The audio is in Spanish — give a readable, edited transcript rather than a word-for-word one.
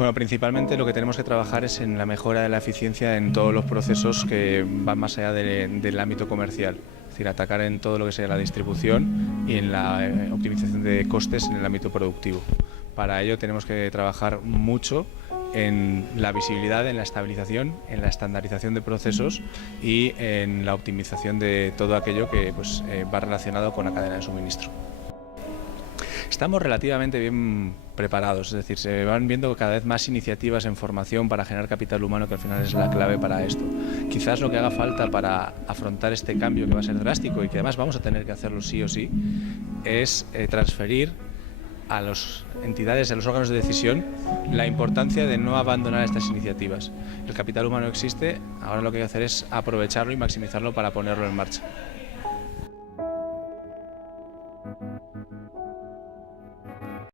Bueno, principalmente lo que tenemos que trabajar es en la mejora de la eficiencia en todos los procesos que van más allá del ámbito comercial. Es decir, atacar en todo lo que sea la distribución y en la optimización de costes en el ámbito productivo. Para ello tenemos que trabajar mucho en la visibilidad, en la estabilización, en la estandarización de procesos y en la optimización de todo aquello que va relacionado con la cadena de suministro. Estamos relativamente bien preparados, es decir, se van viendo cada vez más iniciativas en formación para generar capital humano, que al final es la clave para esto. Quizás lo que haga falta para afrontar este cambio, que va a ser drástico y que además vamos a tener que hacerlo sí o sí, es transferir a las entidades, a los órganos de decisión, la importancia de no abandonar estas iniciativas. El capital humano existe, ahora lo que hay que hacer es aprovecharlo y maximizarlo para ponerlo en marcha.